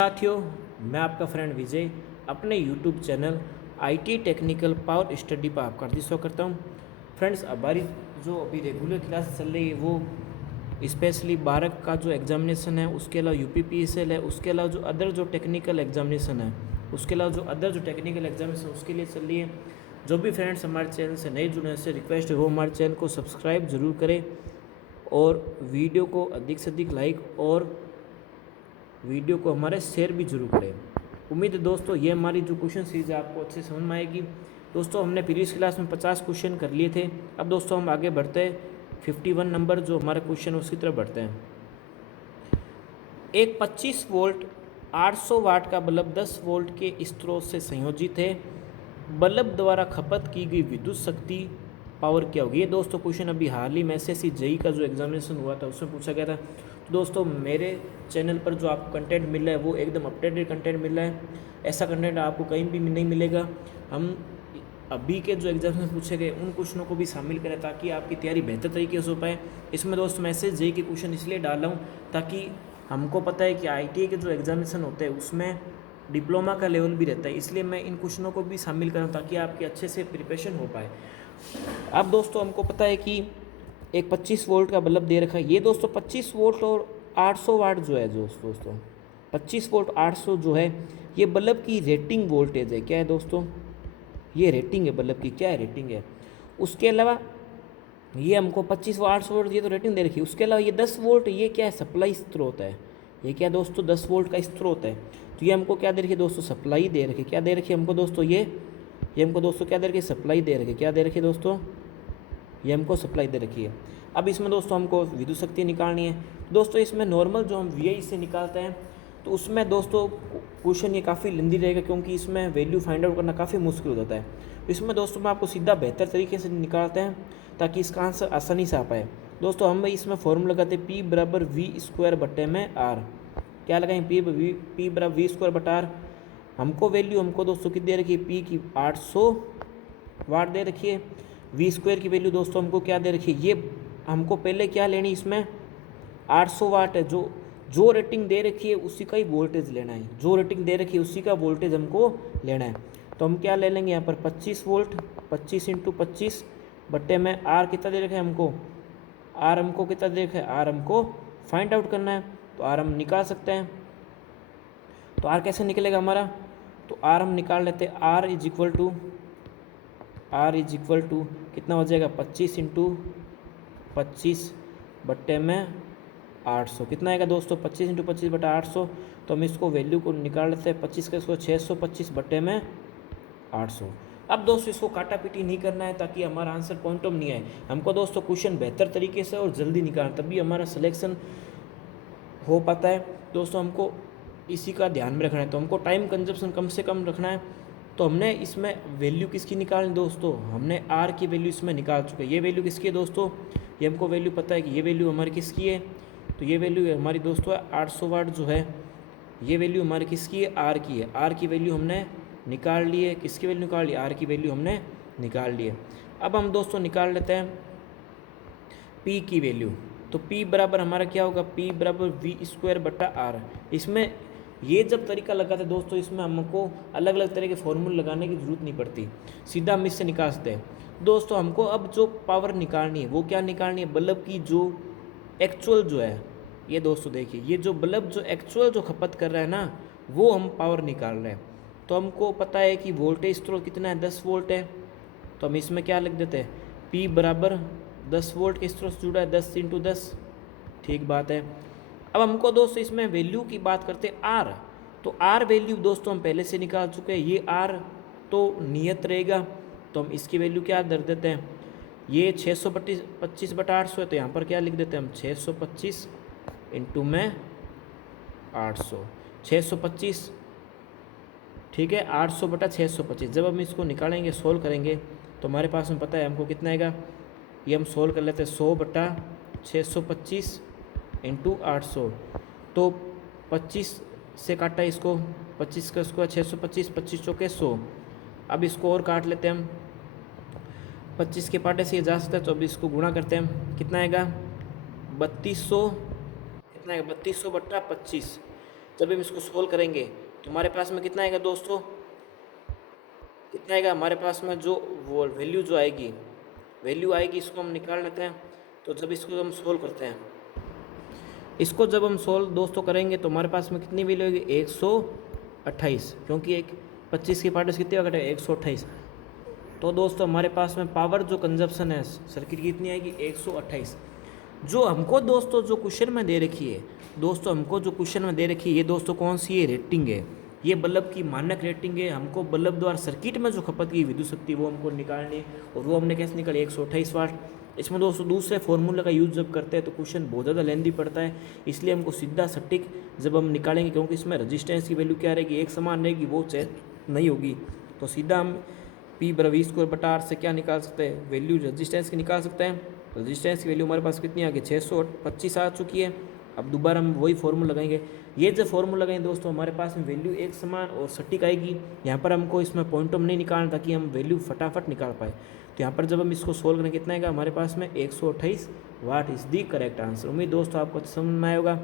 साथियों, मैं आपका फ्रेंड विजय अपने YouTube channel IT technical power study पर आपका हार्दिक स्वागत करता हूँ। फ्रेंड्स, हमारी जो अभी रेगुलर क्लास चल रही है वो स्पेशली 12 का जो एग्जामिनेशन है, उसके अलावा UPPSL है, उसके अलावा जो अदर जो टेक्निकल एग्जामिनेशन है, उसके अलावा जो अदर जो टेक्निकल एग्जामिनेशन उसके लिए चल रही है। जो भी फ्रेंड्स हमारे चैनल से नए जुड़े हैं, रिक्वेस्ट है वो हमारे चैनल को सब्सक्राइब ज़रूर करें और वीडियो को अधिक से अधिक लाइक और वीडियो को हमारे शेयर भी जरूर करें। उम्मीद है दोस्तों ये हमारी जो क्वेश्चन सीरीज है आपको अच्छे समझ में आएगी। दोस्तों, हमने प्रीवियस क्लास में 50 क्वेश्चन कर लिए थे। अब दोस्तों हम आगे बढ़ते हैं 51 नंबर जो हमारा क्वेश्चन है उसकी तरफ बढ़ते हैं। एक 25 वोल्ट 800 वाट का बल्ब 10 वोल्ट के स्रोत से संयोजित है। बल्ब द्वारा खपत की गई विद्युत शक्ति पावर क्या होगी। ये दोस्तों क्वेश्चन अभी हाल ही में एसएससी जेई का जो एग्जामिनेशन हुआ था उसमें पूछा गया था। तो दोस्तों, मेरे चैनल पर जो आपको कंटेंट मिल रहा है वो एकदम अपडेटेड कंटेंट मिल रहा है। ऐसा कंटेंट आपको कहीं भी नहीं मिलेगा। हम अभी के जो एग्जाम्स में पूछे गए उन क्वेश्चनों को भी शामिल करें ताकि आपकी तैयारी बेहतर तरीके से हो पाए। इसमें दोस्तों मैसेज जेई के क्वेश्चन इसलिए डाल रहा हूँ ताकि हमको पता है कि आईटीआई के जो एग्जामिनेशन होते हैं उसमें डिप्लोमा का लेवल भी रहता है, इसलिए मैं इन क्वेश्चनों को भी शामिल करूँ ताकि आपके अच्छे से प्रिपरेशन हो पाए। अब दोस्तों हमको पता है कि एक 25 वोल्ट का बल्ब दे रखा है। ये दोस्तों 25 वोल्ट और 800 वाट जो है दोस्तों 25 वोल्ट 800 जो है ये बल्ब की रेटिंग वोल्टेज है। क्या है दोस्तों, ये रेटिंग है बल्ब की। क्या है, रेटिंग है। उसके अलावा ये हमको 25 व 800 वोल्ट ये तो रेटिंग दे रखी है। उसके अलावा ये 10 वोल्ट ये क्या है, सप्लाई स्रोत है। ये क्या दोस्तों 10 वोल्ट का स्रोत है। तो ये हमको क्या दे रखी है दोस्तों, सप्लाई दे रखी है। क्या दे रखी है हमको दोस्तों, ये हमको दोस्तों क्या दे रखी है, सप्लाई दे रखी है। क्या दे रखी है दोस्तों, ये हमको सप्लाई दे रखी है। अब इसमें दोस्तों हमको विद्युत शक्ति निकालनी है। दोस्तों इसमें नॉर्मल जो हम VI से निकालते हैं तो उसमें दोस्तों क्वेश्चन ये काफ़ी लेंदी रहेगा क्योंकि इसमें वैल्यू फाइंड आउट करना काफ़ी मुश्किल हो जाता है। इसमें दोस्तों मैं आपको सीधा बेहतर तरीके से निकालते हैं ताकि इसका आंसर आसानी से आ पाए। दोस्तों हम इसमें फॉर्मूला लगाते हैं P बराबर V² बटे में R। क्या लगाएंगे, P बराबर V² बटा R। हमको वैल्यू हमको दोस्तों कितनी दे रखी है, P की 800 वाट दे रखी है। V² की वैल्यू दोस्तों हमको क्या दे रखी है, ये हमको पहले क्या लेनी, इसमें 800 वाट है। जो रेटिंग दे रखी है उसी का ही वोल्टेज लेना है। जो रेटिंग दे रखी है उसी का वोल्टेज हमको लेना है। तो हम क्या ले लेंगे यहाँ पर 25 वोल्ट 25 × 25 बट्टे में R कितना दे रखा है हमको, R हमको कितना दे रखा है, R हमको फाइंड आउट करना है। तो R हम निकाल सकते हैं। तो R कैसे निकलेगा हमारा, तो R हम निकाल लेते हैं। R इज इक्वल टू कितना हो जाएगा, 25 × 25 बट्टे में 800 कितना आएगा दोस्तों, 25 × 25 बटा 800। तो हम इसको वैल्यू को निकाल लेते हैं। 25 का इसको 625 बट्टे में 800। अब दोस्तों इसको काटा पीटी नहीं करना है ताकि हमारा आंसर क्वांटम नहीं आए। हमको दोस्तों क्वेश्चन बेहतर तरीके से और जल्दी निकालना, तभी हमारा सिलेक्शन हो पाता है। दोस्तों हमको इसी का ध्यान में रखना है। तो हमको टाइम कंजप्शन कम से कम रखना है। तो हमने इसमें वैल्यू किसकी निकालनी दोस्तों, हमने R की वैल्यू इसमें निकाल चुके हैं। ये वैल्यू किसकी है दोस्तों, ये हमको वैल्यू पता है कि ये वैल्यू हमारी किसकी है। तो ये वैल्यू हमारी दोस्तों 800 वाट जो है, ये वैल्यू हमारी किसकी है, R की है। R की वैल्यू हमने निकाल ली है। किसकी वैल्यू निकाल ली, R की वैल्यू हमने निकाल ली है। अब हम दोस्तों निकाल लेते हैं P की वैल्यू। तो P बराबर हमारा क्या होगा, P बराबर V² बटा R। इसमें ये जब तरीका लगाते हैं दोस्तों, इसमें हमको अलग अलग तरह के फॉर्मूले लगाने की ज़रूरत नहीं पड़ती, सीधा हम इससे निकाल सकते हैं। दोस्तों हमको अब जो पावर निकालनी है वो क्या निकालनी है, बल्ब की जो एक्चुअल जो है, ये दोस्तों देखिए ये जो बल्ब जो एक्चुअल जो खपत कर रहा है ना, वो हम पावर निकाल रहे हैं। तो हमको पता है कि वोल्टेज स्रोत कितना है, 10 वोल्ट है। तो हम इसमें क्या लिख देते हैं, P बराबर 10 वोल्ट के स्रोत से जुड़ा है, 10 × 10। ठीक बात है। अब हमको दोस्तों इसमें वैल्यू की बात करते हैं R। तो R वैल्यू दोस्तों हम पहले से निकाल चुके हैं। ये R तो नियत रहेगा, तो हम इसकी वैल्यू क्या दर देते हैं, ये 625 बटा 800 है। तो यहाँ पर क्या लिख देते हैं हम, 625 × में 800, 625 ठीक है, 800 बटा 625। जब हम इसको निकालेंगे सोल्व करेंगे तो हमारे पास में पता है हमको कितना आएगा, ये हम सोल्व कर लेते हैं 100 बटा 625 × 800। तो 25 से काटा इसको, 25 का इसको 625, 25 चौके 100। अब इसको और काट लेते हैं हम, 25 के पाटे से ये जा सकता है। तो अब इसको गुणा करते हैं हम, कितना आएगा 3200, कितना आएगा 3200 बटा 25। जब हम इसको सोल्व करेंगे तो हमारे पास में कितना आएगा दोस्तों, कितना आएगा हमारे पास में, जो वो वैल्यू जो आएगी, वैल्यू आएगी, इसको हम निकाल लेते हैं। तो जब इसको हम सोल्व करते हैं, इसको जब हम सोल्व दोस्तों करेंगे तो हमारे पास में कितनी वैल्यू होगी, 128, क्योंकि एक 25 की पार्ट कितनी होगा, 128। तो दोस्तों हमारे पास में पावर जो कंजप्शन है सर्किट की कितनी आएगी, 128। जो हमको दोस्तों जो क्वेश्चन में दे रखी है, दोस्तों हमको जो क्वेश्चन में दे रखी है, ये दोस्तों कौन सी है, रेटिंग है, ये बल्ब की मानक रेटिंग है। हमको बल्ब द्वारा सर्किट में जो खपत की विद्युत शक्ति वो हमको निकालनी है, और वो हमने कैसे निकाली, 128 वाट। इसमें दोस्तों दूसरे फॉर्मूले का यूज़ जब करते हैं तो क्वेश्चन बहुत ज़्यादा लेंदी पड़ता है, इसलिए हमको सीधा सटीक जब हम निकालेंगे, क्योंकि इसमें रजिस्टेंस की वैल्यू क्या रहेगी, एक समान रहेगी, वो चेक नहीं होगी। तो सीधा हम P बराबर V² से क्या निकाल सकते हैं, वैल्यू रजिस्टेंस की निकाल सकते हैं। रजिस्टेंस की वैल्यू हमारे पास कितनी आ गई, 625 आ चुकी है। अब दोबारा हम वही फॉर्मूला लगाएंगे, ये जो फॉर्मूला लगाएंगे दोस्तों हमारे पास में वैल्यू एक समान और सटीक आएगी। यहाँ पर हमको इसमें पॉइंटम नहीं निकालना ताकि हम वैल्यू फटाफट निकाल पाए। तो यहाँ पर जब हम इसको सोल्व करेंगे कितना आएगा हमारे पास में, 128 what is the correct answer. उम्मीद दोस्तों आपको समझ में आया होगा।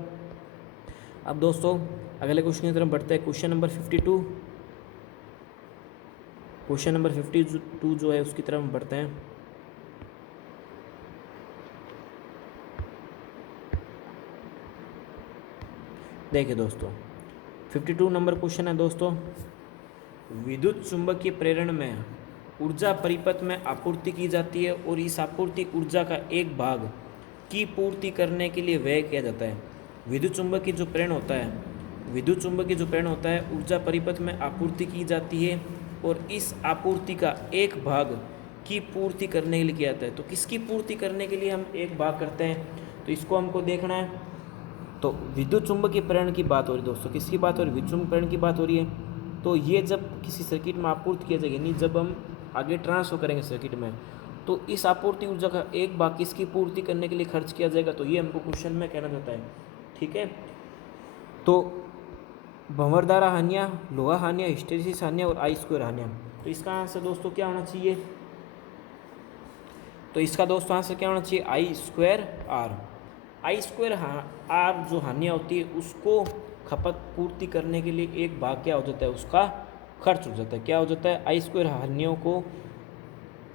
अब दोस्तों अगले क्वेश्चन की तरफ बढ़ते हैं, क्वेश्चन नंबर 52। क्वेश्चन नंबर 52 जो है उसकी तरफ हम बढ़ते हैं। देखिए दोस्तों 52 नंबर क्वेश्चन है दोस्तों, विद्युत चुंबकीय प्रेरण में ऊर्जा परिपथ में आपूर्ति की जाती है और इस आपूर्ति ऊर्जा का एक भाग की पूर्ति करने के लिए व्यय किया जाता है। विद्युत चुंबकीय जो प्रेरण होता है, विद्युत चुंबकीय जो प्रेरण होता है ऊर्जा परिपथ में आपूर्ति की जाती है और इस आपूर्ति का एक भाग की पूर्ति करने के लिए किया जाता है। तो किसकी पूर्ति करने के लिए हम एक भाग करते हैं, तो इसको हमको देखना है। तो विद्युत चुंबकीय प्रेरण की बात हो रही है दोस्तों, किसकी बात हो रही है, विद्युत चुंबकीय प्रेरण की बात हो रही है। तो ये जब किसी सर्किट में आपूर्ति किया जाएगा, यानी जब हम आगे ट्रांसफर करेंगे सर्किट में, तो इस आपूर्ति ऊर्जा का एक भाग किसकी पूर्ति करने के लिए खर्च किया जाएगा, तो ये हमको क्वेश्चन में कहना चाहता है। ठीक है, तो भंवरधारा हानियाँ, लोहा हानियाँ, हिस्टेरिसिस हानियाँ और I² हानियाँ। तो इसका आंसर दोस्तों क्या होना चाहिए, तो इसका दोस्तों आंसर क्या होना चाहिए, I²R। I²R जो हानियाँ होती है उसको खपत पूर्ति करने के लिए एक भाग क्या हो जाता है, उसका खर्च हो जाता है। क्या हो जाता है, I² हानियों को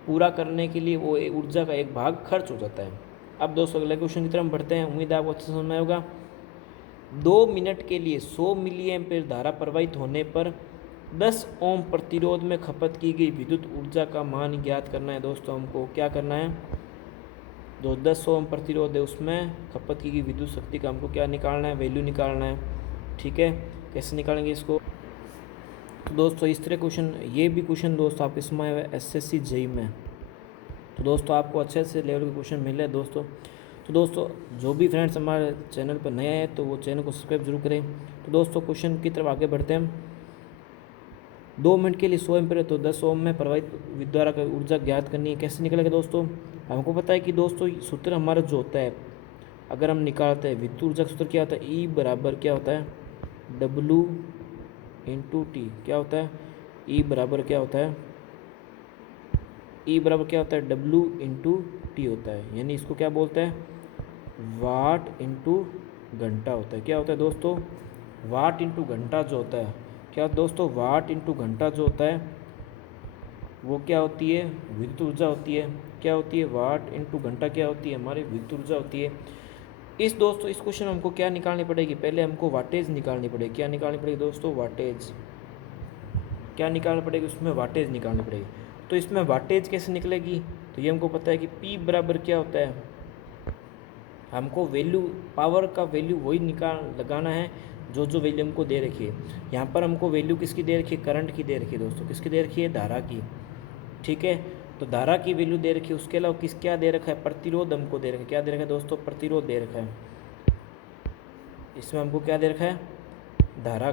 पूरा करने के लिए वो ऊर्जा का एक भाग खर्च हो जाता है। अब दोस्तों अगले क्वेश्चन की तरफ बढ़ते हैं, उम्मीद है आपको अच्छा समझ में आया होगा। 2 मिनट के लिए 100 मिली एम्पीयर धारा प्रवाहित होने पर 10 ओम प्रतिरोध में खपत की गई विद्युत ऊर्जा का मान ज्ञात करना है। दोस्तों हमको क्या करना है, जो 10 ओम प्रतिरोध है उसमें खपत की गई विद्युत शक्ति का हमको क्या निकालना है, वैल्यू निकालना है। ठीक है, कैसे निकालेंगे इसको, तो दोस्तों इस तरह क्वेश्चन, ये भी क्वेश्चन दोस्तों आपके समय SSC JEE में, तो दोस्तों आपको अच्छे से लेवल के क्वेश्चन मिल रहे हैं दोस्तों। तो दोस्तों जो भी फ्रेंड्स हमारे चैनल पर नए हैं तो वो चैनल को सब्सक्राइब जरूर करें। तो दोस्तों क्वेश्चन की तरफ आगे बढ़ते हैं। 2 मिनट के लिए 100 एम्पीयर, तो 10 ओम में प्रवाहित विद्युत धारा की ऊर्जा ज्ञात करनी है। कैसे निकलेगा दोस्तों, हमको पता है कि दोस्तों सूत्र हमारा जो होता है, अगर हम निकालते हैं विद्युत ऊर्जा का सूत्र क्या होता है, E बराबर क्या होता है, W इंटू टी। क्या होता है, E बराबर क्या होता है, E बराबर क्या होता है, W इंटू टी होता है, यानी इसको क्या बोलते हैं, वाट इंटू घंटा होता है। क्या होता है दोस्तों, वाट इंटू घंटा जो होता है, क्या दोस्तों, वाट इंटू घंटा जो होता है वो क्या होती है, विद्युत ऊर्जा होती है। क्या होती है, वाट इंटू घंटा क्या होती है, हमारी विद्युत ऊर्जा होती है। इस दोस्तों इस क्वेश्चन में हमको क्या निकालनी पड़ेगी, पहले हमको वाटेज निकालनी पड़ेगी। क्या निकालनी पड़ेगी दोस्तों, वाटेज। क्या निकालनी पड़ेगी, उसमें वाटेज निकालनी पड़ेगी। तो इसमें वाटेज कैसे निकलेगी, तो ये हमको पता है कि P बराबर क्या होता है, हमको वैल्यू पावर का वैल्यू वही लगाना है जो जो वैल्यू हमको दे रखी है। यहाँ पर हमको वैल्यू किसकी दे रखी है, करंट की दे रखी है दोस्तों, किसकी दे रखी है, धारा की। ठीक है, तो धारा की वैल्यू दे रखी है, उसके अलावा क्या दे रखा है, प्रतिरोध हमको दे रखा है। क्या दे रखा है दोस्तों, प्रतिरोध दे रखा है। इसमें हमको क्या दे रखा है, धारा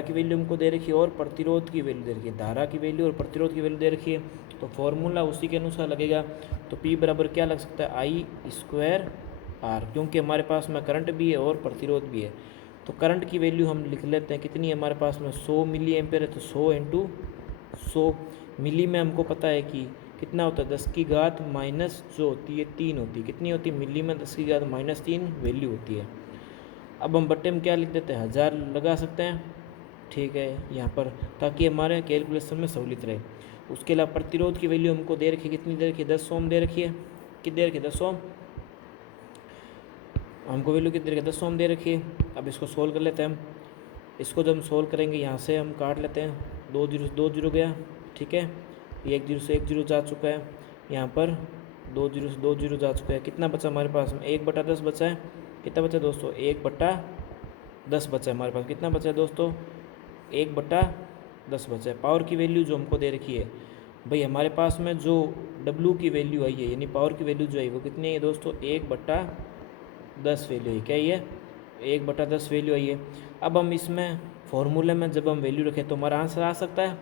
की वैल्यू हमको दे रखी है और प्रतिरोध की वैल्यू दे रखी है। धारा की वैल्यू और प्रतिरोध की वैल्यू दे रखी है, तो फॉर्मूला उसी के अनुसार लगेगा। तो P बराबर क्या लग सकता है, I²R, क्योंकि हमारे पास में करंट भी है और प्रतिरोध भी है। तो करंट की वैल्यू हम लिख लेते हैं, कितनी है हमारे पास में, 100 मिली एम्पेयर है, तो 100 इंटू 100 मिली में हमको पता है कि कितना होता है, 10 की घात माइनस जो होती है 3 होती है। कितनी होती है, मिली में 10 की घात माइनस 3 वैल्यू होती है। अब हम बट्टे में क्या लिख देते हैं, 1000 लगा सकते हैं, ठीक है यहाँ पर, ताकि हमारे कैलकुलेशन में सहूलियत रहे। उसके अलावा प्रतिरोध की वैल्यू हमको दे रखी है, कितनी दे रखी है, 10 ओम दे रखी है, कितनी दे रखी है, 10 ओम, हमको वैल्यू कितनी दे रखी है, 10 ओम दे रखी है। अब इसको सोल्व कर लेते हैं हम। इसको जब हम सोल्व करेंगे यहाँ से हम काट लेते हैं, 2 जीरो से 2 जीरो गया, ठीक है, ये 1 जीरो से 1 जीरो जा चुका है, यहाँ पर 2 जीरो से 2 जीरो जा चुका है। कितना बचा हमारे पास में, 1/10 बचा है। कितना बचा दोस्तों, 1/10 बचा है हमारे पास। कितना बचा है दोस्तों, 1/10 बचा है। पावर की वैल्यू जो हमको दे रखी है भाई, हमारे पास में जो W की वैल्यू आई है, यानी पावर की वैल्यू जो है वो कितनी है दोस्तों, 1/10 वैल्यू है। क्या ये 1/10 वैल्यू आई है। अब हम इसमें फॉर्मूले में जब हम वैल्यू रखें तो हमारा आंसर आ सकता है,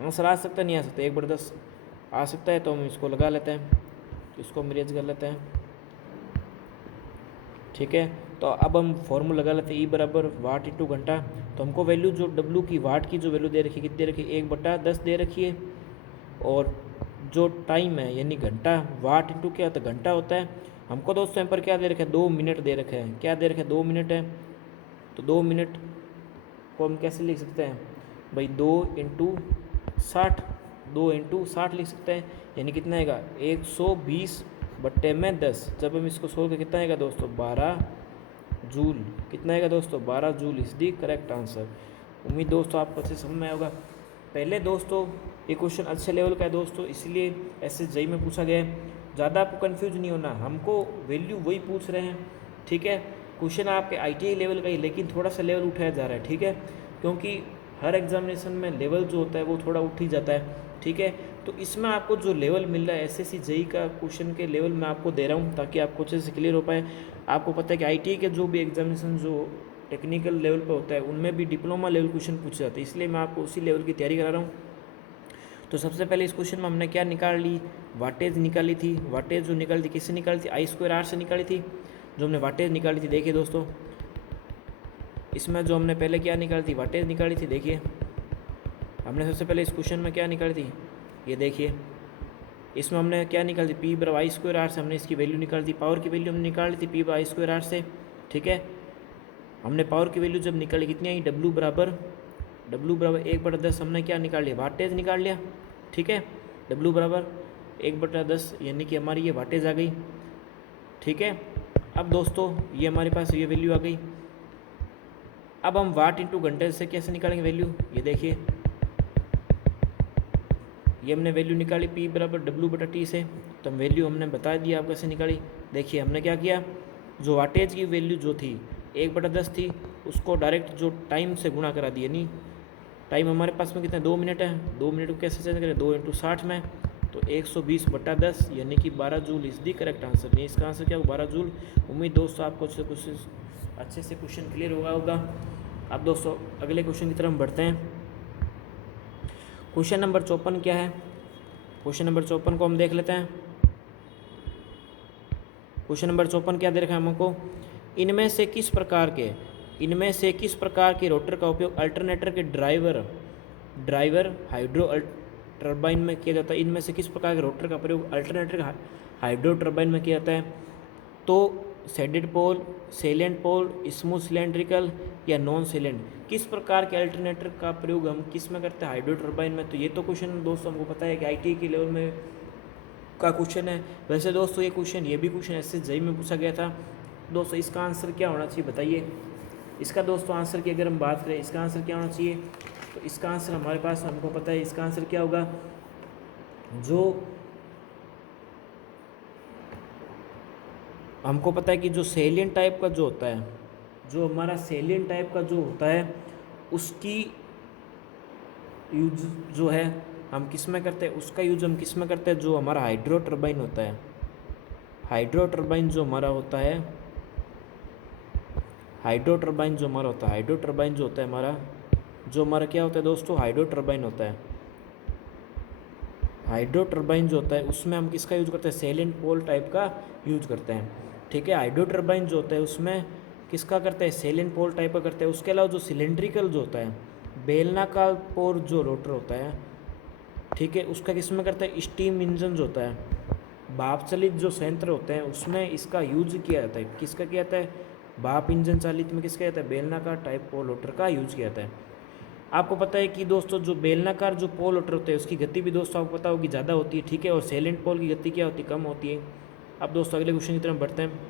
आंसर आ सकता है, नहीं आ सकता, 1/10 आ सकता है। तो हम इसको लगा लेते हैं, तो इसको हम इरेज कर लेते हैं, ठीक है। तो अब हम फॉर्मूला लगा लेते हैं, ई बराबर वाट इंटू घंटा। तो हमको वैल्यू जो डब्लू की वाट की जो वैल्यू दे रखी है, कितनी दे रखी है, 1/10 दे रखी है। और जो टाइम है यानी घंटा, वाट इंटू क्या होता है, घंटा होता है। हमको दोस्तों यहाँ पर क्या दे रखा है, 2 मिनट दे रखा है। क्या दे रखा है, 2 मिनट है। तो 2 मिनट को हम कैसे लिख सकते हैं भाई, 2 × 60, 2 × 60 लिख सकते हैं। यानी कितना आएगा, 120/10। जब हम इसको सोल्व कर कितना आएगा दोस्तों, 12 जूल। कितना आएगा दोस्तों, 12 joule is the correct answer. उम्मीद दोस्तों आपको अच्छे समझ में आया होगा। पहले दोस्तों ये क्वेश्चन अच्छे लेवल का है दोस्तों, इसलिए SSJEE में पूछा गया है। ज़्यादा आपको कन्फ्यूज नहीं होना, हमको वैल्यू वही पूछ रहे हैं, ठीक है। क्वेश्चन आपके ITI लेवल का ही, लेकिन थोड़ा सा लेवल उठाया जा रहा है, ठीक है, क्योंकि हर एग्जामिनेशन में लेवल जो होता है वो थोड़ा उठ ही जाता है, ठीक है। तो इसमें आपको जो लेवल मिल रहा है SSC JEE का क्वेश्चन के लेवल में आपको दे रहा हूँ, ताकि आपको अच्छे से क्लियर हो पाए। आपको पता है कि ITI के जो भी एग्जामिनेशन जो टेक्निकल लेवल पर होता है उनमें भी डिप्लोमा लेवल क्वेश्चन पूछे जाते हैं, इसलिए मैं आपको उसी लेवल की तैयारी करा रहा हूँ। तो सबसे पहले इस क्वेश्चन में हमने क्या निकाल ली, वाटेज निकाली थी। वाटेज जो निकाली थी किससे निकाली थी, I² R से निकाली थी। जो हमने वाटेज निकाली थी, देखिए दोस्तों इसमें जो हमने पहले क्या निकाली थी, वाटेज निकाली थी। देखिए हमने सबसे पहले इस क्वेश्चन में क्या निकाली थी, ये देखिए इसमें हमने क्या निकाली थी, P/I² R से हमने इसकी वैल्यू निकाली थी। पावर की वैल्यू हमने निकाली थी P/I² R से, ठीक है। हमने पावर की वैल्यू जब निकाली कितनी आई, W बराबर 1/10 हमने क्या निकाल लिया, वाटेज निकाल लिया, ठीक है। W बराबर 1/10 यानी कि हमारी ये वाटेज आ गई, ठीक है। अब दोस्तों ये हमारे पास ये वैल्यू आ गई। अब हम वाट इंटू घंटे से कैसे निकालेंगे वैल्यू, ये देखिए ये हमने वैल्यू निकाली P बराबर W/T से। तो हम वैल्यू हमने बता दिया आप कैसे निकाली। देखिए हमने क्या किया, जो वाटेज की वैल्यू जो थी 1/10 थी, उसको डायरेक्ट जो टाइम से गुणा करा दिया। नहीं, टाइम हमारे पास में कितना, 2 मिनट है। 2 मिनट को कैसे चेंज करें, 2 × 60 में, तो 120/10 यानी कि 12 joule is the correct answer. नहीं, इसका आंसर क्या होगा, 12 जूल। उम्मीद दोस्तों आपको अच्छे से क्वेश्चन क्लियर होगा। अब दोस्तों अगले क्वेश्चन की तरफ हम बढ़ते हैं। क्वेश्चन नंबर 54 क्या है, क्वेश्चन नंबर 54 को हम देख लेते हैं। क्वेश्चन नंबर 54 क्या दे रखा है हमको, इनमें से किस प्रकार के रोटर का उपयोग अल्टरनेटर के ड्राइवर हाइड्रो टरबाइन में किया जाता है। इनमें से किस प्रकार के रोटर का प्रयोग अल्टरनेटर हाइड्रो टरबाइन में किया जाता है। तो सैडेड पोल, सेलेंट पोल, स्मूथ सिलेंड्रिकल या नॉन सेलेंट, किस प्रकार के अल्टरनेटर का प्रयोग हम किस में करते हैं, हाइड्रो टरबाइन में। तो ये तो क्वेश्चन दोस्तों हमको पता है कि ITI के लेवल में का क्वेश्चन है। वैसे दोस्तों ये भी क्वेश्चन SSJEE में पूछा गया था। दोस्तों इसका आंसर क्या होना चाहिए बताइए। इसका दोस्तों आंसर की अगर हम बात करें, इसका आंसर क्या होना चाहिए, तो इसका आंसर हमारे पास हमको पता है। इसका आंसर क्या होगा, जो हमको पता है कि जो सेलियंट टाइप का जो होता है, जो हमारा सेलियंट टाइप का जो होता है, उसकी यूज जो है हम किस में करते हैं, उसका यूज हम किस में करते हैं, जो हमारा हाइड्रो टरबाइन होता है। हाइड्रो टरबाइन जो हमारा होता है, हाइड्रो टरबाइन जो हमारा होता है, हाइड्रो टरबाइन जो होता है हमारा, जो हमारा क्या होता है दोस्तों, हाइड्रो टरबाइन होता है। हाइड्रो टरबाइन जो होता है उसमें हम किसका यूज करते हैं, सेलेंट पोल टाइप का यूज करते हैं, ठीक है। हाइड्रो टरबाइन जो होता है उसमें किसका करते हैं, सेलेंट पोल टाइप का करते हैं। उसके अलावा जो सिलेंड्रिकल जो होता है, बेलनाकार पोर जो रोटर होता है, ठीक है, उसका किस में करते हैं, स्टीम इंजन जो होता है, भाप चलित जो संयंत्र होते हैं उसमें इसका यूज किया जाता है। किसका किया जाता है, भाप इंजन चालित में किसका जाता है, बेलनाकार टाइप पोल रोटर का यूज किया जाता है। आपको पता है कि दोस्तों जो बेलनाकार जो पोल रोटर होते हैं उसकी गति भी दोस्तों आपको पता होगी ज़्यादा होती है, ठीक है, और सैलेंट पोल की गति क्या होती है, कम होती है। अब दोस्तों अगले क्वेश्चन की तरफ बढ़ते हैं।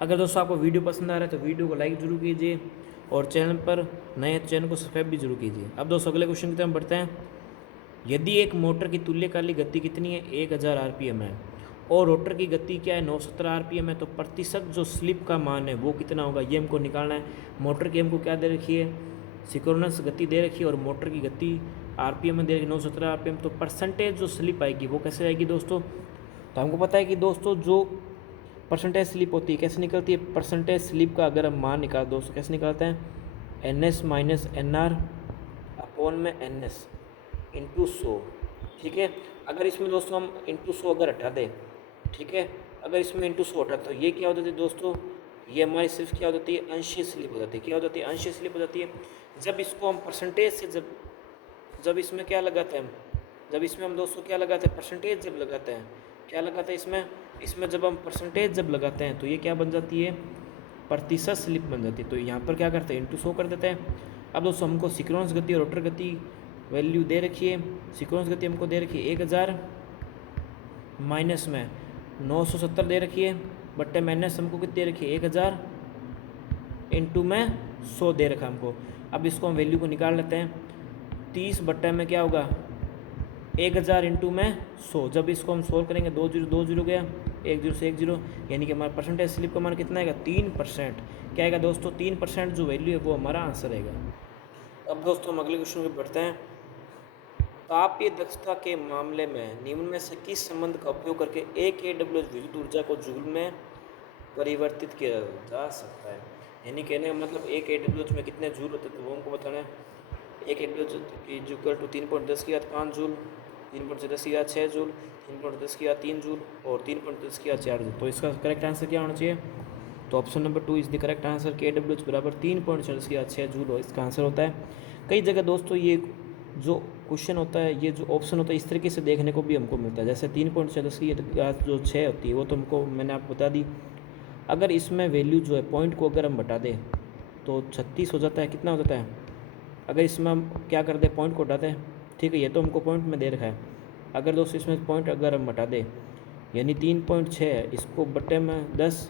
अगर दोस्तों आपको वीडियो पसंद आ रहा है तो वीडियो को लाइक जरूर कीजिए और चैनल पर नए चैनल को सब्सक्राइब भी जरूर कीजिए। अब दोस्तों अगले क्वेश्चन की तरफ बढ़ते हैं। यदि एक मोटर की तुल्यकालिक गति कितनी है, 1000 आरपीएम है और रोटर की गति क्या है, 917 आरपीएम है, तो प्रतिशत जो स्लिप का मान है वो कितना होगा, ये हमको निकालना है। मोटर की हमको क्या दे रखी है, सिंक्रोनस गति दे रखी है और मोटर की गति आरपीएम में दे रखी 917 आरपीएम। तो परसेंटेज जो स्लिप आएगी वो कैसे आएगी दोस्तों, तो हमको पता है कि दोस्तों जो परसेंटेज स्लिप होती है कैसे निकलती है, परसेंटेज स्लिप का अगर हम मान निकाल दोस्तों कैसे निकालते हैं, NS माइनस NR अपॉन में NS इंटू 100, ठीक है। अगर इसमें दोस्तों हम इंटू 100 अगर हटा दें, ठीक है, अगर इसमें इंटू 100 हटा तो ये क्या हो जाती है दोस्तों, ये हमारी सिर्फ क्या हो जाती है, अंशीय स्लिप हो जाती है। क्या हो जाती है, अंशीय स्लिप हो जाती है। जब इसको हम परसेंटेज से जब इसमें क्या लगाते हैं, जब इसमें हम दोस्तों क्या लगाते हैं, परसेंटेज जब लगाते हैं, क्या लगाते हैं इसमें जब हम परसेंटेज जब लगाते हैं तो ये क्या बन जाती है, प्रतिशत स्लिप बन जाती है। तो यहाँ पर क्या करते हैं, इंटू 100 कर देते हैं। अब दोस्तों हमको सिंक्रोनस गति और रोटर गति वैल्यू दे रखी है। सिंक्रोनस गति हमको दे रखी है 1000 माइनस में 970 दे रखी है, बट्टे में NS हमको कितनी दे रखी है, 1000 इंटू में 100 दे रखा हमको। अब इसको हम वैल्यू को निकाल लेते हैं। 30 बट्टे में क्या होगा, 1000 इंटू में 100। जब इसको हम सोल्व करेंगे 2 जीरो 2 जीरो गया, 1 जीरो से 1 जीरो, यानी कि हमारा परसेंटेज स्लिप का मान कितना आएगा, 3%। क्या आएगा दोस्तों, 3% जो वैल्यू है वो हमारा आंसर आएगा। अब दोस्तों हम अगले क्वेश्चन में बढ़ते हैं। तापीय दक्षता के मामले में निम्न में से किस संबंध का उपयोग करके 1 kW विद्युत ऊर्जा को जूल में परिवर्तित किया जा सकता है। यानी कहने का मतलब 1 kW में कितने जूल होते हैं तो वो हमको बताना है। 1 kW इक्वल टू 3.10 की घात 5 जूल, 3.10 की घात 6 जूल, 3.10 की घात 3 जूल और 3.10 की घात 4 जूल। तो इसका करेक्ट आंसर क्या होना चाहिए, तो option number 2 is the correct answer. kW बराबर 3.40 की घात 6 जूल इसका आंसर होता है। कई जगह दोस्तों ये जो क्वेश्चन होता है, ये जो ऑप्शन होता है इस तरीके से देखने को भी हमको मिलता है। जैसे 3.40 की घात जो 6 होती है वो तो हमको मैंने आपको बता दी। अगर इसमें वैल्यू जो है पॉइंट को अगर हम बता दें तो 36 हो जाता है, कितना हो जाता है, अगर इसमें हम क्या कर दें, पॉइंट को हटा दें, ठीक है, ये तो हमको पॉइंट में दे रखा है। अगर दोस्तों इसमें पॉइंट अगर हम हटा दें यानी 3.6 है, इसको बट्टे में 10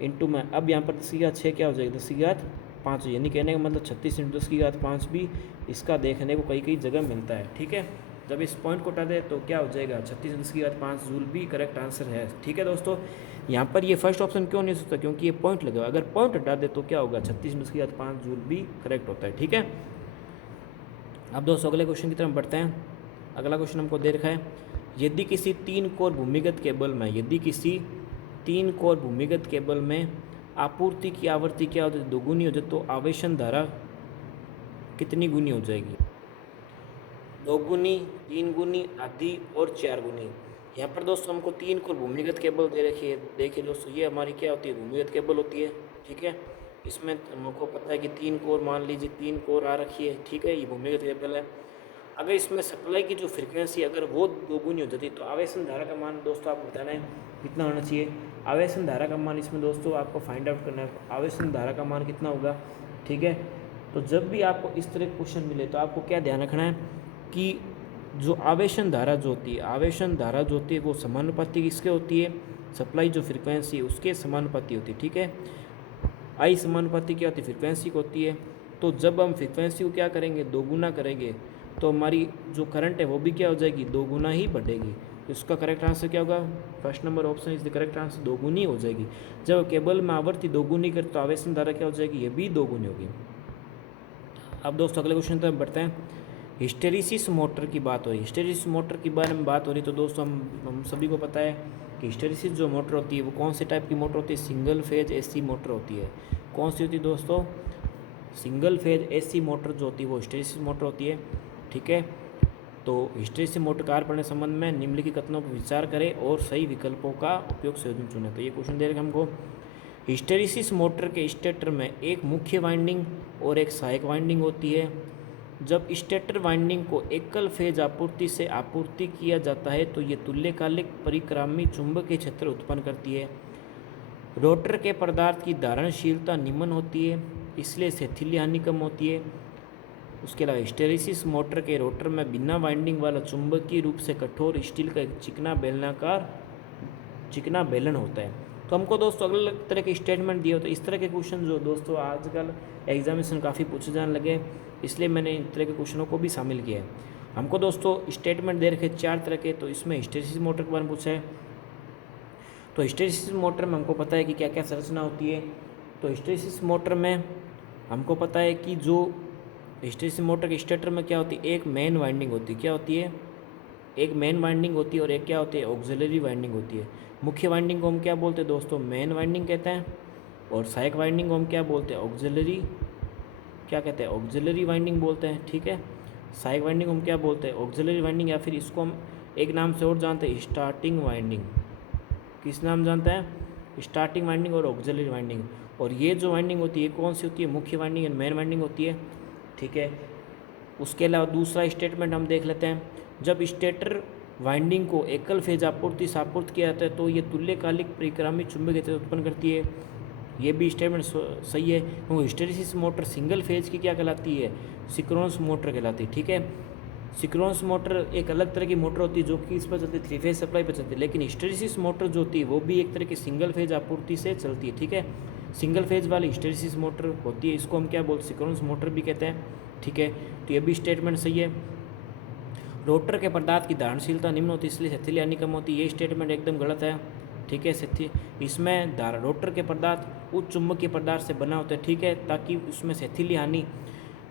इंटू में, अब यहाँ पर 10 की घात 6 क्या हो जाएगी, 10 की घात 5, यानी कहने का मतलब 36 इंटू 10 की घात 5 भी इसका देखने को कई जगह मिलता है, ठीक है। जब इस पॉइंट को हटा दे तो क्या हो जाएगा, 36 10 की घात 5 जूल भी करेक्ट आंसर है, ठीक है दोस्तों। यहाँ पर ये फर्स्ट ऑप्शन क्यों नहीं सोचता, क्योंकि ये पॉइंट लगा, अगर पॉइंट हटा दे तो क्या होगा, 36 10 की घात 5 जूल भी करेक्ट होता है, ठीक है। अब दोस्तों अगले क्वेश्चन की तरफ बढ़ते हैं। अगला क्वेश्चन हमको दे रखा है, यदि किसी 3 कोर भूमिगत केबल में, यदि किसी 3 कोर भूमिगत केबल में आपूर्ति की आवृत्ति क्या हो जाए, 2 गुनी हो जाए, तो आवेशन धारा कितनी गुनी हो जाएगी, 2 गुनी, 3 गुनी, आधी और 4 गुनी। यहाँ पर दोस्तों हमको 3 कोर भूमिगत केबल दे रखी है। देखिए दोस्तों ये हमारी क्या होती है, भूमिगत केबल होती है, ठीक है। इसमें हमको पता है कि 3 कोर, मान लीजिए 3 कोर आ रखी है, ठीक है, ये भूमिगत केबल है। अगर इसमें सप्लाई की जो फ्रिक्वेंसी अगर वो 2 गुनी हो जाती तो आवेशन धारा का मान दोस्तों आपको बताना है कितना होना चाहिए। आवेशन धारा का मान इसमें दोस्तों आपको फाइंड आउट करना है, आवेशन धारा का मान कितना होगा, ठीक है। तो जब भी आपको इस तरह क्वेश्चन मिले तो आपको क्या ध्यान रखना है कि जो आवेशन धारा जो होती है, आवेशन धारा जो होती है वो समानुपाती किसके होती है, सप्लाई जो फ्रिक्वेंसी है उसके समानुपाती होती है, ठीक है। आई समानुपाती क्या होती है, फ्रिक्वेंसी को होती है। तो जब हम फ्रिक्वेंसी को क्या करेंगे, 2 गुना करेंगे तो हमारी जो करंट है वो भी क्या हो जाएगी, 2 गुना ही बढ़ेगी। तो इसका करेक्ट आंसर क्या होगा, first number option is the correct answer, 2 गुनी हो जाएगी। जब केबल में आवृत्ति 2 गुनी करे तो आवेशन धारा क्या हो जाएगी, ये भी 2 गुनी होगी। अब दोस्तों अगले क्वेश्चन तक बढ़ते हैं। हिस्टेरिसिस मोटर की बात हो रही है, हिस्टेरिसिस मोटर के बारे में बात हो रही तो दोस्तों हम सभी को पता है कि हिस्टेरिसिस जो मोटर होती है वो कौन से टाइप की मोटर होती है, सिंगल फेज एसी मोटर होती है। कौन सी होती है दोस्तों, सिंगल फेज एसी मोटर जो होती है वो हिस्टेरिसिस मोटर होती है, ठीक है। तो हिस्टेरिसिस मोटर कार्य करने संबंध में निम्नलिखित कथनों पर विचार करें और सही विकल्पों का उपयोग संयोजन चुनें। तो ये क्वेश्चन दे रखा हमको, हिस्टेरिसिस मोटर के स्टेटर में एक मुख्य वाइंडिंग और एक सहायक वाइंडिंग होती है। जब स्टेटर वाइंडिंग को एकल फेज आपूर्ति से आपूर्ति किया जाता है तो ये तुल्यकालिक परिक्रामी चुंबकीय क्षेत्र उत्पन्न करती है। रोटर के पदार्थ की धारणशीलता निम्न होती है, इसलिए सेथिली हानि कम होती है। उसके अलावा हिस्टेरिसिस मोटर के रोटर में बिना वाइंडिंग वाला चुंबकीय रूप से कठोर स्टील का एक चिकना बेलन होता है। तो हमको दोस्तों अलग अलग तरह के स्टेटमेंट दिए होते हैं। इस तरह के क्वेश्चन जो दोस्तों आजकल एग्जामिनेशन काफ़ी पूछे जाने लगे, इसलिए मैंने इन तरह के क्वेश्चनों को भी शामिल किया है। हमको दोस्तों स्टेटमेंट दे रखे 4 तरह के, तो इसमें हिस्टेरिसिस मोटर के बारे में पूछा है। तो हिस्टेरिसिस मोटर में हमको पता है कि क्या क्या संरचना होती है। तो हिस्टेरिसिस मोटर में हमको पता है कि जो हिस्टेरिसिस मोटर के स्टेटर में क्या होती है, एक मेन वाइंडिंग होती है। क्या होती है? एक मेन वाइंडिंग होती है और एक क्या होती है, ऑक्सिलरी वाइंडिंग होती है। मुख्य वाइंडिंग को हम क्या बोलते हैं दोस्तों, मेन वाइंडिंग कहते हैं, और सहायक वाइंडिंग को हम क्या बोलते हैं, ऑक्सिलरी, क्या कहते हैं, ऑक्सिलरी वाइंडिंग बोलते हैं। ठीक है, सहायक वाइंडिंग को हम क्या बोलते हैं, ऑक्सिलरी वाइंडिंग, या फिर इसको हम एक नाम से और जानते हैं, स्टार्टिंग वाइंडिंग। किस नाम जानते हैं, स्टार्टिंग वाइंडिंग और ऑक्सिलरी वाइंडिंग। और ये जो वाइंडिंग होती है कौन सी होती है, मुख्य वाइंडिंग एंड मेन वाइंडिंग होती है। ठीक है, उसके अलावा दूसरा स्टेटमेंट हम देख लेते हैं। जब स्टेटर वाइंडिंग को एकल फेज आपूर्ति से आपूर्त किया जाता है तो ये तुल्यकालिक परिक्रामी चुंबकीय क्षेत्र उत्पन्न करती है। ये भी स्टेटमेंट सही है, क्योंकि हिस्टेरिसिस मोटर सिंगल फेज की क्या कहलाती है, सिंक्रोनस मोटर कहलाती है। ठीक है, सिंक्रोनस मोटर एक अलग तरह की मोटर होती है जो कि इस पर चलती है, 3 फेज सप्लाई पर चलती है, लेकिन हिस्टेरिसिस मोटर जो होती है वो भी एक तरह की सिंगल फेज आपूर्ति से चलती है। ठीक है, सिंगल फेज वाली हिस्टेरिसिस मोटर होती है, इसको हम क्या बोलते हैं, सिंक्रोनस मोटर भी कहते हैं। ठीक है, तो ये भी स्टेटमेंट सही है। रोटर के पदार्थ की धारणशीलता निम्न होती है, इसलिए सेथिली हानि कम होती है। ये स्टेटमेंट एकदम गलत है। ठीक है, इसमें रोटर के पदार्थ उच्च चुंबकीय पदार्थ से बना होता है। ठीक है, ताकि उसमें सेथिली हानि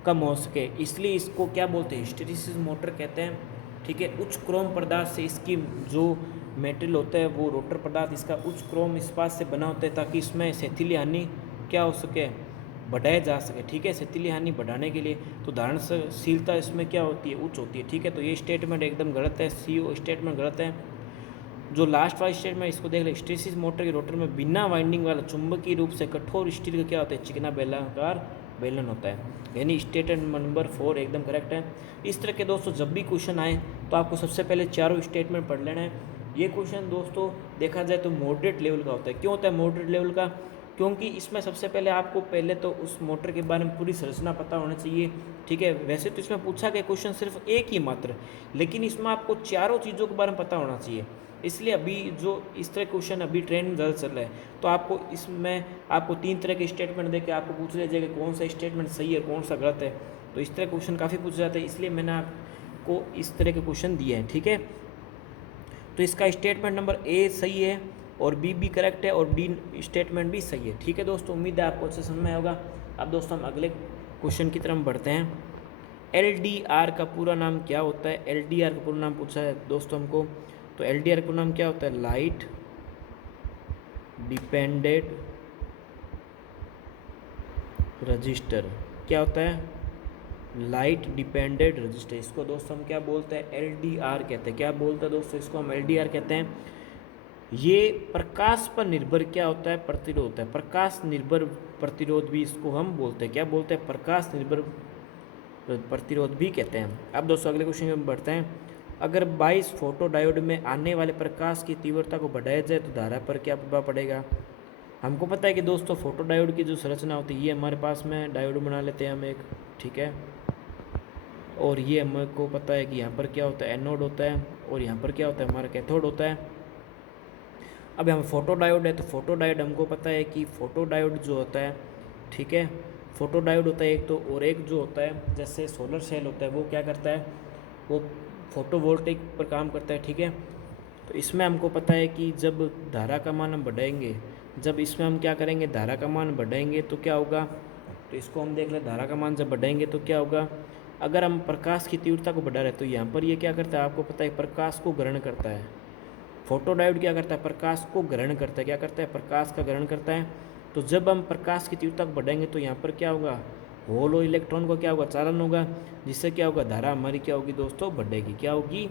कम हो सके, इसलिए इसको क्या बोलते हैं, हिस्टेरिसिस मोटर कहते हैं। ठीक है, उच्च क्रोम पदार्थ से इसकी जो मेटेरियल होता है वो रोटर पदार्थ इसका उच्च क्रोम इस्पात से बना होता है, ताकि इसमें सेथिली हानि क्या हो सके, बढ़ाया जा सके। ठीक है, सेथिली हानि बढ़ाने के लिए तो धारणशीलता इसमें क्या होती है, उच्च होती है। ठीक है, तो ये स्टेटमेंट एकदम गलत है, CO स्टेटमेंट गलत है। जो लास्ट वाला स्टेटमेंट इसको देख ले, हिस्टेरिसिस मोटर के रोटर में बिना वाइंडिंग वाला चुंबकीय रूप से कठोर स्टील का क्या होता है, चिकना बेलनाकार बेलन होता है, यानी स्टेटमेंट नंबर 4 एकदम करेक्ट है। इस तरह के दोस्तों जब भी क्वेश्चन आए तो आपको सबसे पहले चारों स्टेटमेंट पढ़ लेना है। ये क्वेश्चन दोस्तों देखा जाए तो मॉडरेट लेवल का होता है। क्यों होता है मॉडरेट लेवल का, क्योंकि इसमें सबसे पहले आपको पहले तो उस मोटर के बारे में पूरी संरचना पता होना चाहिए। ठीक है, वैसे तो इसमें पूछा गया क्वेश्चन सिर्फ एक ही मात्र, लेकिन इसमें आपको चारों चीज़ों के बारे में पता होना चाहिए। इसलिए अभी जो इस तरह क्वेश्चन अभी ट्रेंड ज़्यादा चल रहा है, तो आपको इसमें आपको 3 तरह के स्टेटमेंट देके आपको पूछ लिया जाएगा कौन सा स्टेटमेंट सही है कौन सा गलत है। तो इस तरह क्वेश्चन काफ़ी पूछे जाते हैं, इसलिए मैंने आपको इस तरह के क्वेश्चन दिए हैं। ठीक है, तो इसका स्टेटमेंट नंबर A सही है और B भी करेक्ट है और D स्टेटमेंट भी सही है। ठीक है दोस्तों, उम्मीद है आपको अच्छे समझ में होगा। अब दोस्तों हम अगले क्वेश्चन की तरफ बढ़ते हैं। LDR का पूरा नाम क्या होता है, LDR का पूरा नाम पूछा है दोस्तों हमको। तो LDR का पूरा नाम क्या होता है, लाइट डिपेंडेंट रजिस्टर। क्या होता है, लाइट डिपेंडेंट रजिस्टर। इसको दोस्तों हम क्या बोलते हैं, LDR कहते हैं। क्या बोलते हैं दोस्तों, इसको हम LDR कहते हैं। ये प्रकाश पर निर्भर क्या होता है, प्रतिरोध होता है। प्रकाश निर्भर प्रतिरोध भी इसको हम बोलते हैं। क्या बोलते हैं, प्रकाश निर्भर प्रतिरोध भी कहते हैं। अब दोस्तों अगले क्वेश्चन में बढ़ते हैं। अगर 22 फोटो डायोड में आने वाले प्रकाश की तीव्रता को बढ़ाया जाए तो धारा पर क्या प्रभाव पड़ेगा। हमको पता है कि दोस्तों फोटो डायोड की जो संरचना होती है ये हमारे पास में डायोड बना लेते हैं हम एक। ठीक है, और ये हमको पता है कि यहाँ पर क्या होता है, एनोड होता है, और यहाँ पर क्या होता है, हमारा कैथोड होता है। अब हम फोटो डायोड है तो फोटो डायोड हमको पता है कि फोटो डायोड जो होता है, ठीक है, फोटो डायोड होता है एक तो, और एक जो होता है जैसे सोलर सेल होता है वो क्या करता है, वो फोटोवोल्टिक पर काम करता है। ठीक है, तो इसमें हमको पता है कि जब धारा का मान हम बढ़ाएंगे, जब इसमें हम क्या करेंगे, धारा का मान बढ़ाएंगे तो क्या होगा, तो इसको हम देख लें, धारा का मान जब बढ़ाएंगे तो क्या होगा। अगर हम प्रकाश की तीव्रता को बढ़ा रहे हैं तो यहाँ पर ये क्या करता है, आपको पता है प्रकाश को ग्रहण करता है। फोटो डायोड क्या करता है, प्रकाश को ग्रहण करता है। क्या करता है, प्रकाश का ग्रहण करता है। तो जब हम प्रकाश की तीव्रता को बढ़ाएंगे तो यहाँ पर क्या होगा, होल और इलेक्ट्रॉन को क्या होगा, चालन होगा, जिससे क्या होगा, धारा हमारी क्या होगी दोस्तों, बढ़ेगी। क्या होगी,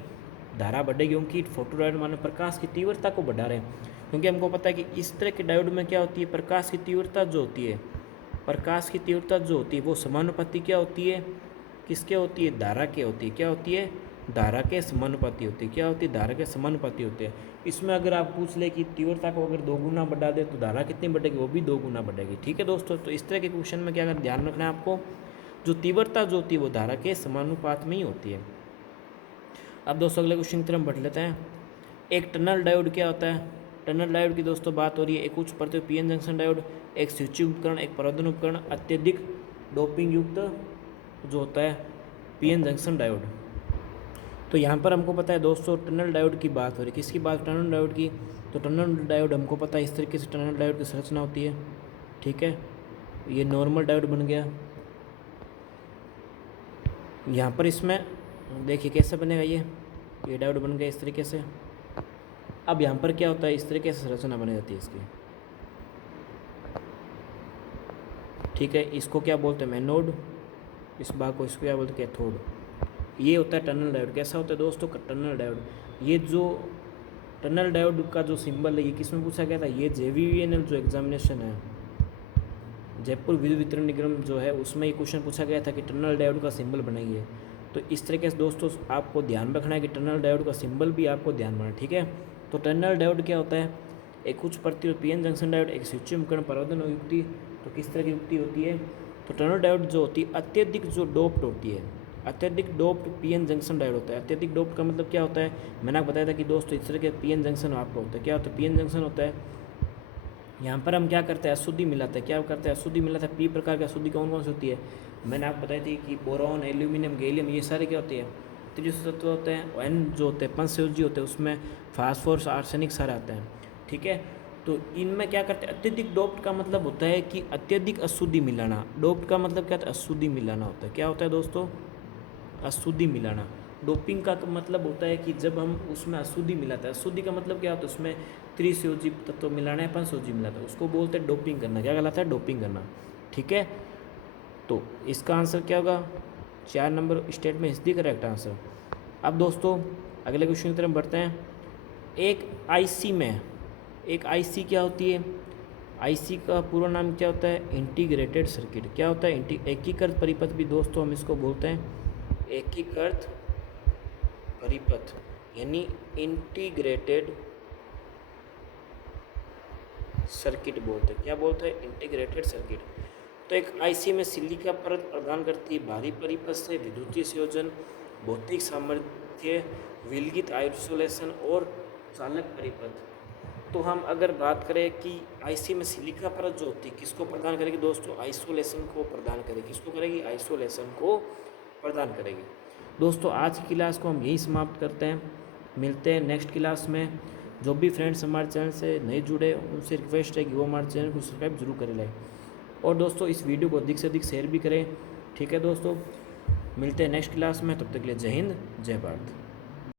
धारा बढ़ेगी, क्योंकि फोटो डायोड माने प्रकाश की तीव्रता को बढ़ा रहे हैं। क्योंकि हमको पता है कि इस तरह के डायोड में क्या होती है, प्रकाश की तीव्रता जो होती है, प्रकाश की तीव्रता जो होती है वो समानुपाती क्या होती है, किसके होती है, धारा के होती है। क्या होती है, धारा के समानुपाती होती है। क्या होती है? धारा के समानुपाती होते हैं। इसमें अगर आप पूछ ले कि तीव्रता को अगर 2 गुना बढ़ा दे तो धारा कितनी बढ़ेगी? वो भी 2 गुना बढ़ेगी। ठीक है दोस्तों, तो इस तरह के क्वेश्चन में क्या कर ध्यान रखना है आपको, जो तीव्रता जो होती है वो धारा के समानुपात में ही होती है। अब दोस्तों अगले क्वेश्चन की तरफ बढ़ लेते हैं। एक टनल डायोड क्या होता है? टनल डायोड की दोस्तों बात हो रही है। एक उच्च प्रतिरोध पीएन जंक्शन डायोड, एक स्विचिंग उपकरण, एक प्रवर्धन उपकरण, अत्यधिक डोपिंग युक्त जो होता है पीएन जंक्शन डायोड। तो यहाँ पर हमको पता है दोस्तों टनल डायोड की बात हो रही है। किसकी बात? टनल डायोड की। तो टनल डायोड हमको पता है इस तरीके से टनल डायोड की संरचना होती है। ठीक है, ये नॉर्मल डायोड बन गया। यहाँ पर इसमें देखिए कैसे बनेगा, ये डायोड बन गया इस तरीके से। अब यहाँ पर क्या होता है, इस तरीके से संरचना बनी जाती है इसकी। ठीक है, इसको क्या बोलते हैं? एनोड। इस भाग को इसको क्या बोलते हैं? कैथोड। ये होता है टनल डायोड। कैसा होता है दोस्तों? Tunnel diode. ये जो टनल डायोड का जो सिंबल है ये किस में पूछा गया था? ये JVVNL जो एग्जामिनेशन है, जयपुर विद्युत वितरण निगम जो है, उसमें ये क्वेश्चन पूछा गया था कि टनल डायोड का सिंबल बनाइए। तो इस तरीके से दोस्तों आपको ध्यान रखना है कि टनल डायोड का सिंबल भी आपको ध्यान रखना है। ठीक है, तो टनल डायोड क्या होता है? एक उच्च प्रतिरोध पीएन जंक्शन डायोड, एक स्विचिंग उपकरण, प्रवर्धन युक्ति। तो किस तरह की युक्ति होती है? तो टनल डायोड जो होती है अत्यधिक जो डोप्ड होती है, अत्यधिक डोप्ड पीएन जंक्शन डायोड होता है। अत्यधिक डोप्ड का मतलब क्या होता है? मैंने आपको बताया था कि दोस्तों इस तरह के पीएन जंक्शन आपका होता है। क्या होता है? पीएन जंक्शन होता है। यहाँ पर हम क्या करते हैं? अशुद्धि मिलाते हैं। क्या करते हैं? अशुद्धि मिलाते हैं। पी प्रकार की अशुद्धि कौन कौन सी होती है? मैंने आपको बताई थी कि बोरॉन, एल्यूमिनियम, गैलियम, ये सारे क्या होती है? त्रिशु तत्व होते हैं। एन जो होते हैं पंचसंयोजी होते हैं, उसमें फास्फोरस, आर्सेनिक सारे आते हैं। ठीक है, तो इनमें क्या करते हैं? अत्यधिक डोप्ड का मतलब होता है कि अत्यधिक अशुद्धि मिलाना। डोप्ड का मतलब क्या होता है? अशुद्धि मिलाना होता है। क्या होता है दोस्तों? अशुद्धि मिलाना। डोपिंग का मतलब होता है कि जब हम उसमें अशुद्धि मिलाते हैं। अशुद्धि का मतलब क्या होता है? उसमें त्रिसंयोजी तत्व मिलाना है, पंचसंयोजी मिलाता है, उसको बोलते हैं डोपिंग करना। क्या कहलाता है? डोपिंग करना। ठीक है, तो इसका आंसर क्या होगा? 4 number statement is the correct answer. अब दोस्तों अगले क्वेश्चन की तरफ बढ़ते हैं। एक आईसी क्या होती है? आईसी का पूरा नाम क्या होता है? Integrated circuit. क्या होता है? एकीकृत परिपथ भी दोस्तों हम इसको बोलते हैं। एकीकृत परिपथ यानी इंटीग्रेटेड सर्किट बोलते हैं। क्या बोलते हैं? Integrated circuit. तो एक आईसी में सिलिका परत प्रदान करती है भारी परिपथ से विद्युतीय संयोजन, भौतिक सामर्थ्य, विलगित आइसोलेशन और चालक परिपथ। तो हम अगर बात करें कि आईसी में सिलिका परत जो होती है किसको प्रदान करेगी दोस्तों? आइसोलेशन को प्रदान करेगी। किसको करेगी? आइसोलेशन को प्रदान करेगी। दोस्तों आज की क्लास को हम यही समाप्त करते हैं। मिलते हैं नेक्स्ट क्लास में। जो भी फ्रेंड्स हमारे चैनल से नहीं जुड़े उनसे रिक्वेस्ट है कि वो हमारे चैनल को सब्सक्राइब जरूर कर लें। और दोस्तों इस वीडियो को अधिक से अधिक शेयर भी करें। ठीक है दोस्तों, मिलते हैं नेक्स्ट क्लास में। तब तक के लिए जय हिंद, जय भारत।